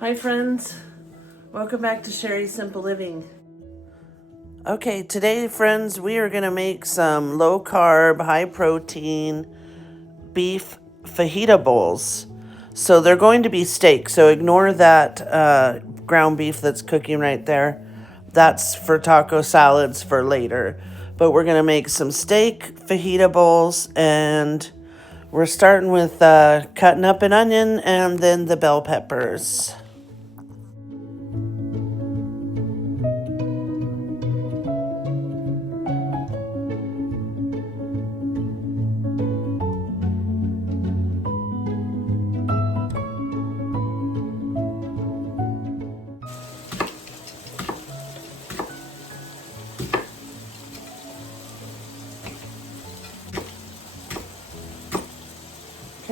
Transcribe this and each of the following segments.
Hi friends, welcome back to Sherry's Simple Living. Okay, today friends, we are going to make some low carb, high protein beef fajita bowls. So they're going to be steak, so ignore that ground beef that's cooking right there. That's for taco salads for later. But we're going to make some steak fajita bowls, and we're starting with cutting up an onion and then the bell peppers.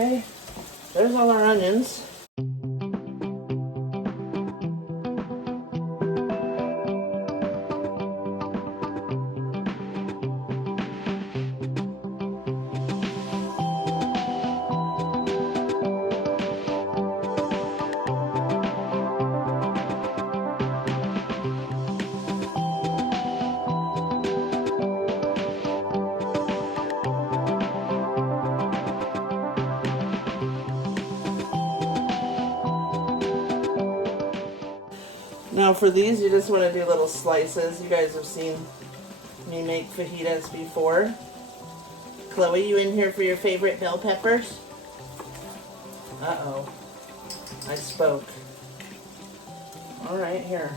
Okay, there's all our onions. Now for these, you just want to do little slices. You guys have seen me make fajitas before. Chloe, you in here for your favorite bell peppers? Uh-oh. I spoke. Alright, here.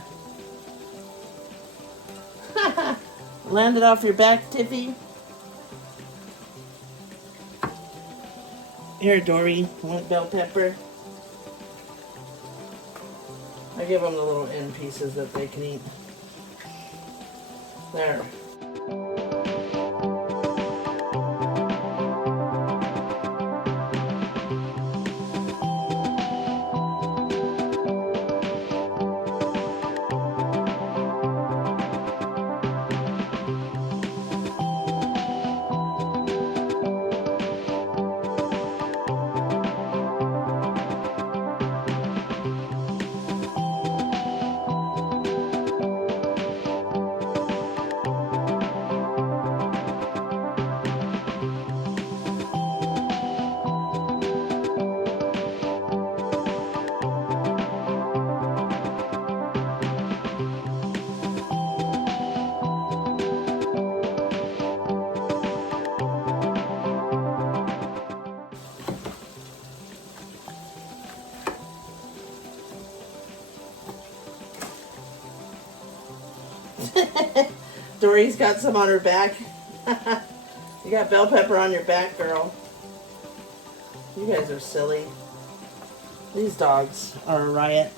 Landed off your back, Tiffy. Here, Dory. Want bell pepper? I give them the little end pieces that they can eat. There. Dory's got some on her back. You got bell pepper on your back, girl. You guys are silly. These dogs are a riot.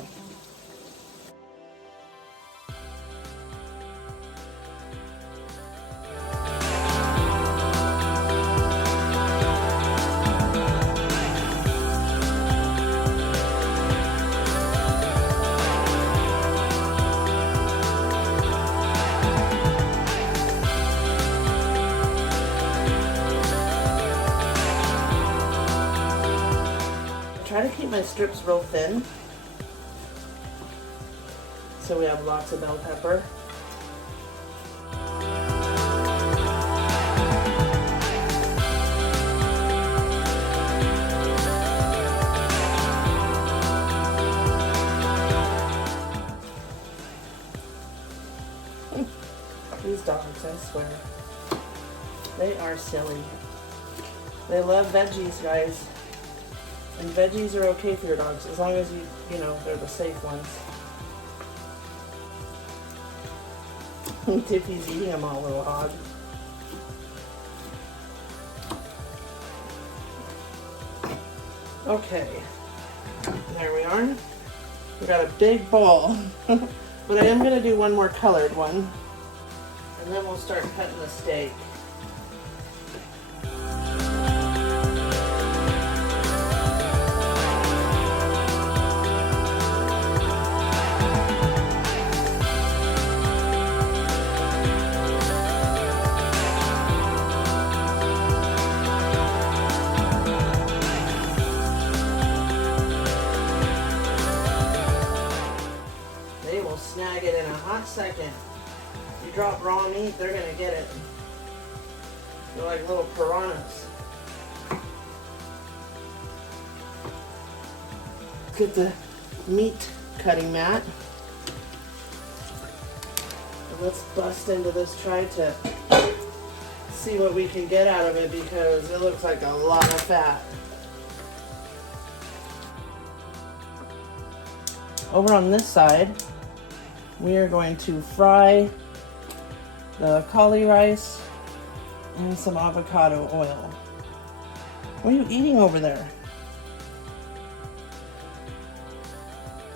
Try to keep my strips real thin so we have lots of bell pepper. These dogs, I swear, they are silly. They love veggies, guys. And veggies are okay for your dogs as long as you know, they're the safe ones. Tiffy's eating them all, little hog. Okay, there we are. We got a big bowl. But I am going to do one more colored one. And then we'll start cutting the steak. snag it in a hot second. You drop raw meat, they're gonna get it. They're like little piranhas. Get the meat cutting mat. And let's bust into this tri-tip. See what we can get out of it because it looks like a lot of fat. Over on this side, we are going to fry the cauli rice and some avocado oil. What are you eating over there?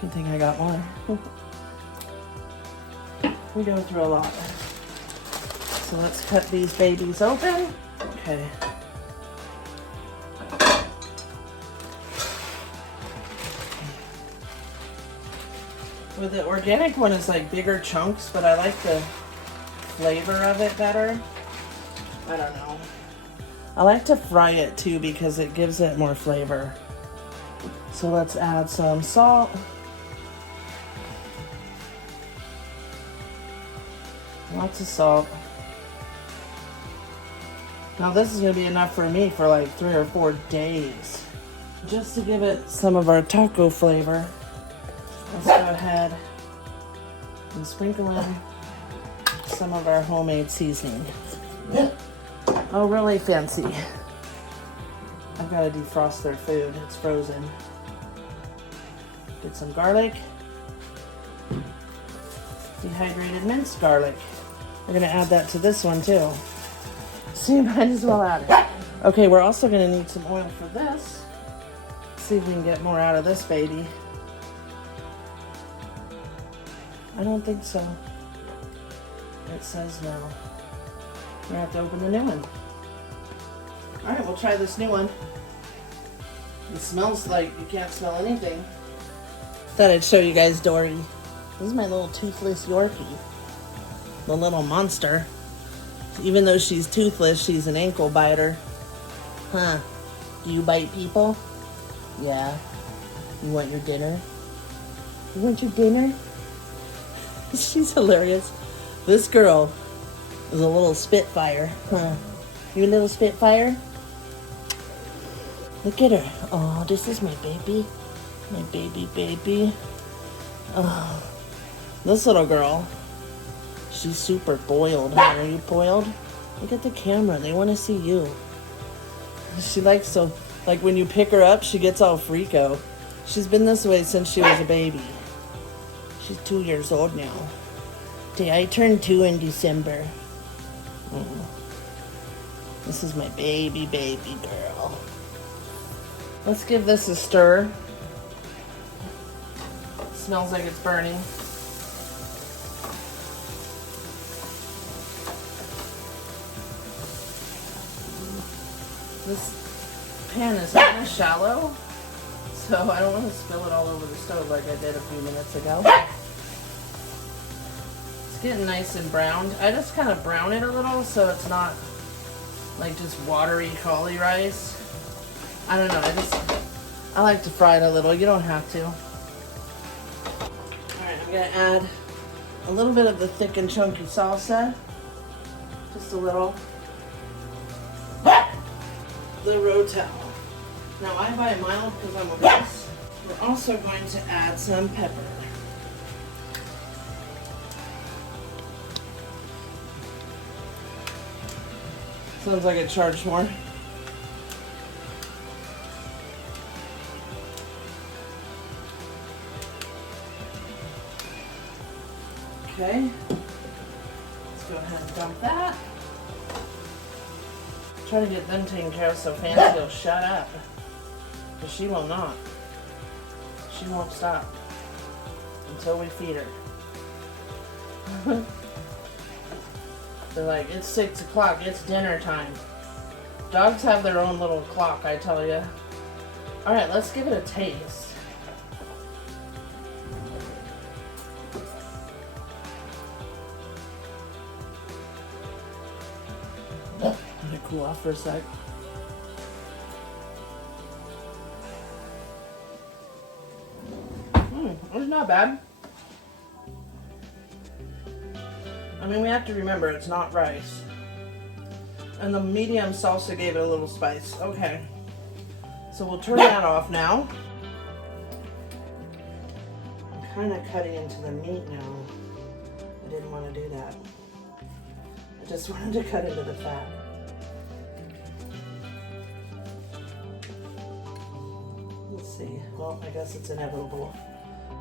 Good thing I got more. We go through a lot. So let's cut these babies open. Okay. With the organic one, it's like bigger chunks, but I like the flavor of it better. I don't know. I like to fry it too because it gives it more flavor. So let's add some salt. Lots of salt. Now this is going to be enough for me for like 3 or 4 days. Just to give it some of our taco flavor, let's go ahead and sprinkle in some of our homemade seasoning. Oh, really fancy. I've got to defrost their food. It's frozen. Get some garlic. Dehydrated minced garlic. We're going to add that to this one too. So you might as well add it. Okay, we're also going to need some oil for this. See if we can get more out of this baby. I don't think so. It says no. We're gonna have to open the new one. Alright, we'll try this new one. It smells like you can't smell anything. Thought I'd show you guys Dory. This is my little toothless Yorkie. The little monster. Even though she's toothless, she's an ankle biter. Huh. Do you bite people? Yeah. You want your dinner? You want your dinner? She's hilarious. This girl is a little spitfire. Huh. You a little spitfire? Look at her. Oh, this is my baby. My baby. Oh. This little girl, she's super boiled. Are you boiled? Look at the camera. They want to see you. She likes to, like when you pick her up, she gets all freako. She's been this way since she was a baby. She's 2 years old now. I turned 2 in December. This is my baby girl. Let's give this a stir. Smells like it's burning. This pan is kind of shallow, so I don't want to spill it all over the stove like I did a few minutes ago. It's getting nice and browned. I just kind of brown it a little so it's not like just watery cauli rice. I don't know, I like to fry it a little. You don't have to. Alright, I'm going to add a little bit of the thick and chunky salsa. Just a little. The Rotel. Now I buy mild because I'm obese. We're also going to add some pepper. Sounds like it charged more. Okay. Let's go ahead and dump that. Try to get them taken care of so Fancy will shut up. But she will not. She won't stop until we feed her. They're like, it's 6 o'clock, it's dinner time. Dogs have their own little clock, I tell you. Alright, let's give it a taste. Let it cool off for a sec. It's not bad. I mean, we have to remember it's not rice. And the medium salsa gave it a little spice. Okay. So we'll turn that off now. I'm kind of cutting into the meat now. I didn't want to do that. I just wanted to cut into the fat. Let's see. Well, I guess it's inevitable.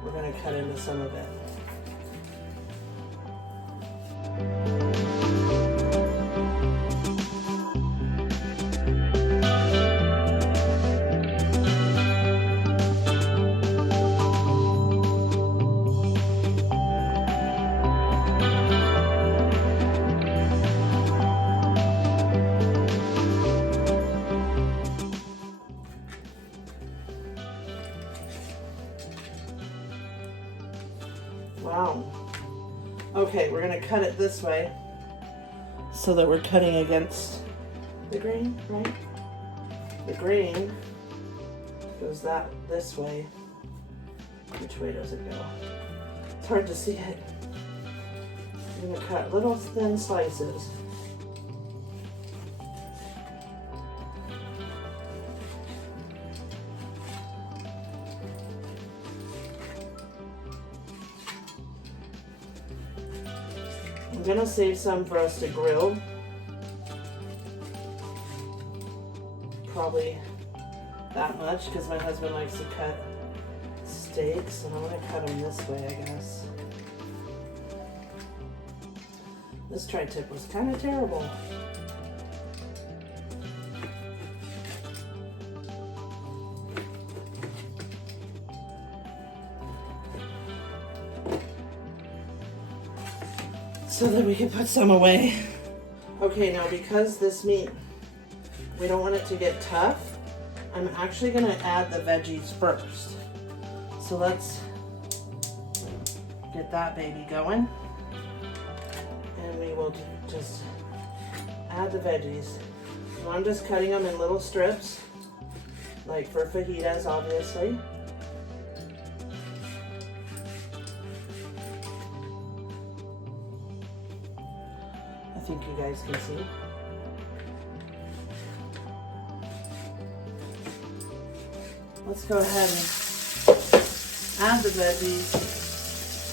We're going to cut into some of it. Wow. Okay, we're going to cut it this way so that we're cutting against the grain, right? The grain goes this way. Which way does it go? It's hard to see it. I'm going to cut little thin slices. I'm going to save some for us to grill. Probably that much because my husband likes to cut steaks, and I'm going to cut them this way, I guess. This tri-tip was kind of terrible. So that we can put some away. Okay, now because this meat, we don't want it to get tough, I'm actually going to add the veggies first. So let's get that baby going. And we will just add the veggies. So I'm just cutting them in little strips, like for fajitas, obviously. I think you guys can see. Let's go ahead and add the veggies.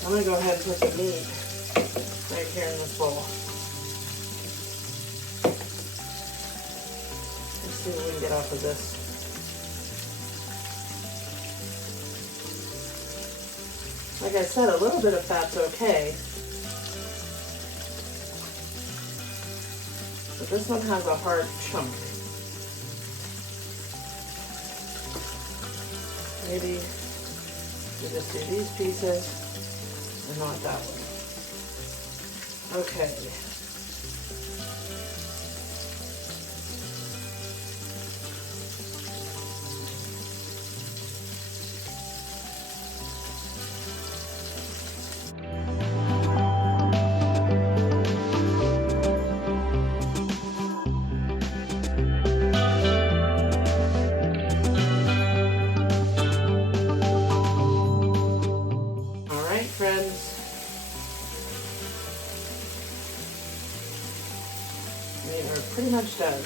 I'm going to go ahead and put the meat right here in this bowl. Let's see what we can get off of this. Like I said, a little bit of fat's okay. But this one has a hard chunk. Maybe we just do these pieces and not that one. Okay. Friends, we are pretty much done.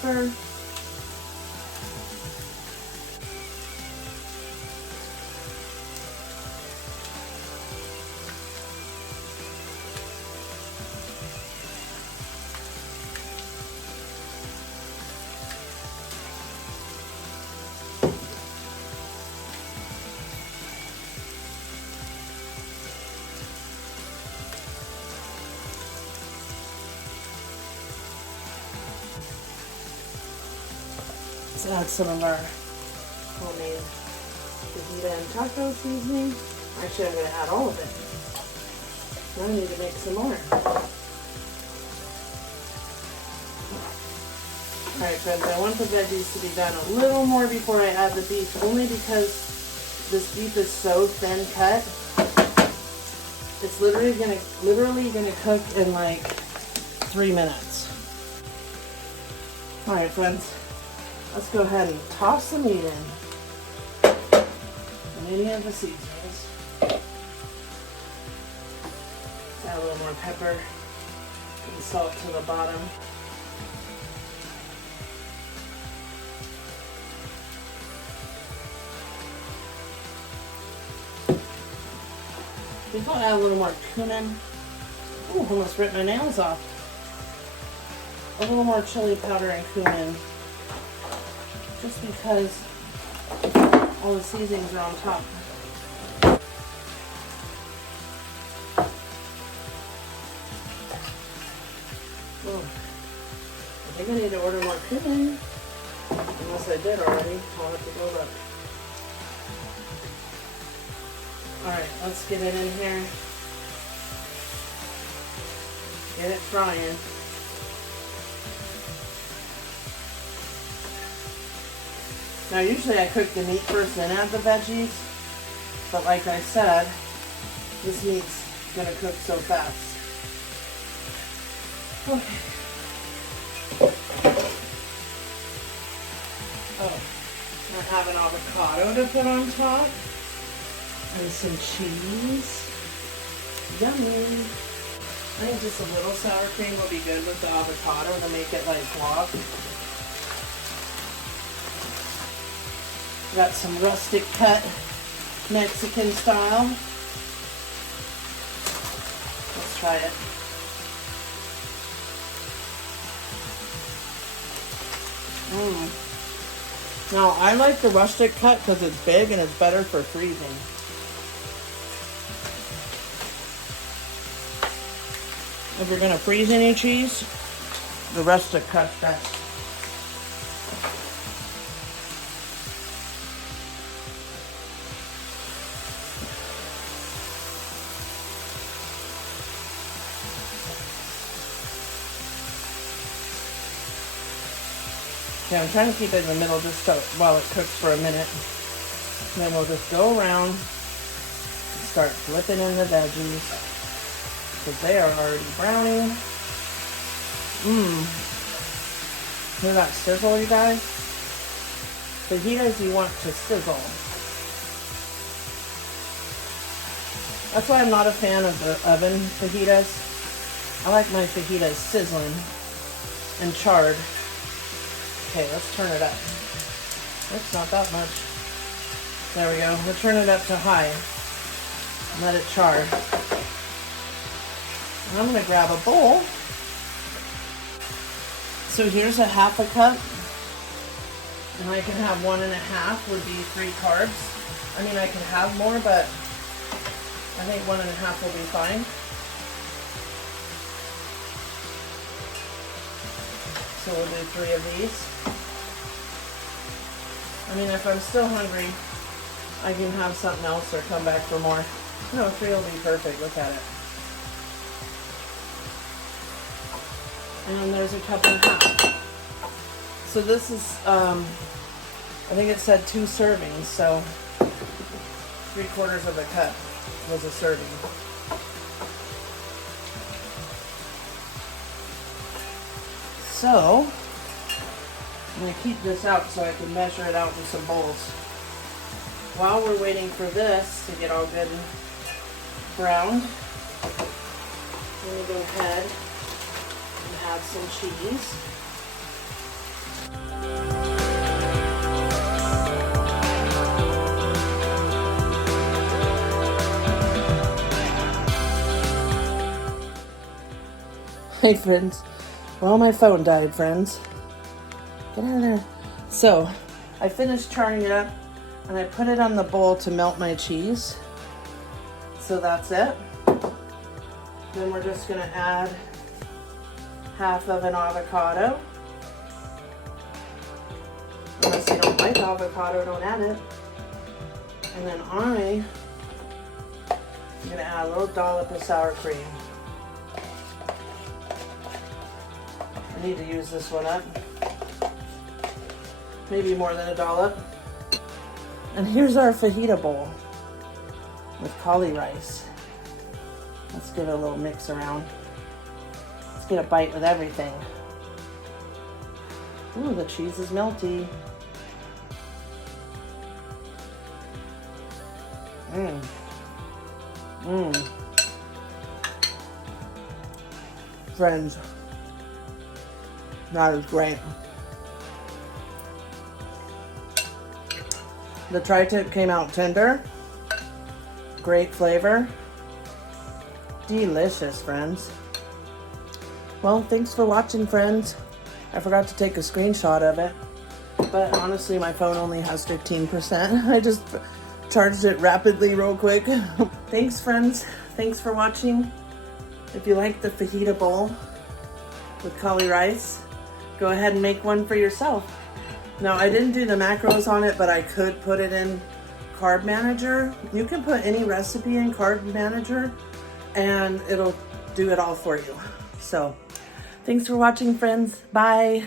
pepper. Let's add some of our homemade fajita and taco seasoning. Actually, I'm going to add all of it. Now I need to make some more. Alright friends, I want the veggies to be done a little more before I add the beef, only because this beef is so thin cut. It's literally gonna cook in like 3 minutes. Alright friends, let's go ahead and toss the meat in. And any of the seasonings. Add a little more pepper and salt to the bottom. I think I'll add a little more cumin. Ooh, almost ripped my nails off. A little more chili powder and cumin. Just because all the seasonings are on top. Oh, I think I need to order more cumin. Unless I did already. I'll have to go look. Alright, let's get it in here. Get it frying. Now usually I cook the meat first and add the veggies, but like I said, this meat's gonna cook so fast. Okay. Oh, I have an avocado to put on top. And some cheese. Yummy. I think just a little sour cream will be good with the avocado to make it like guac. Got some rustic cut Mexican style. Let's try it. Now I like the rustic cut because it's big and it's better for freezing. If you're going to freeze any cheese, the rustic cut's best. Yeah, I'm trying to keep it in the middle just so while it cooks for a minute. And then we'll just go around and start flipping in the veggies. Because they are already browning. Hear that sizzle, you guys? Fajitas you want to sizzle. That's why I'm not a fan of the oven fajitas. I like my fajitas sizzling and charred. Okay, let's turn it up. It's not that much. There we go. We'll turn it up to high. Let it char. I'm going to grab a bowl. So here's a half a cup. And I can have 1.5 would be 3 carbs. I mean, I can have more, but I think 1.5 will be fine. So we'll do 3 of these. I mean, if I'm still hungry, I can have something else or come back for more. No, 3 will be perfect. Look at it. And there's a cup and a half. So this is, I think it said 2 servings, so 3/4 of a cup was a serving. So, I'm going to keep this out so I can measure it out with some bowls. While we're waiting for this to get all good and browned, I'm going to go ahead and add some cheese. Hey friends, well my phone died, friends. Get out of there. So I finished charring it up and I put it on the bowl to melt my cheese. So that's it. Then we're just gonna add half of an avocado. Unless you don't like avocado, don't add it. And then I'm gonna add a little dollop of sour cream. I need to use this one up. Maybe more than a dollop. And here's our fajita bowl with cauli rice. Let's give it a little mix around. Let's get a bite with everything. Ooh, the cheese is melty. Mmm. Mmm. Friends, that is great. The tri-tip came out tender. Great flavor. Delicious, friends. Well, thanks for watching, friends. I forgot to take a screenshot of it, but honestly, my phone only has 15%. I just charged it rapidly real quick. Thanks, friends. Thanks for watching. If you like the fajita bowl with cauli rice, go ahead and make one for yourself. Now, I didn't do the macros on it, but I could put it in Carb Manager. You can put any recipe in Carb Manager and it'll do it all for you. So, thanks for watching, friends. Bye.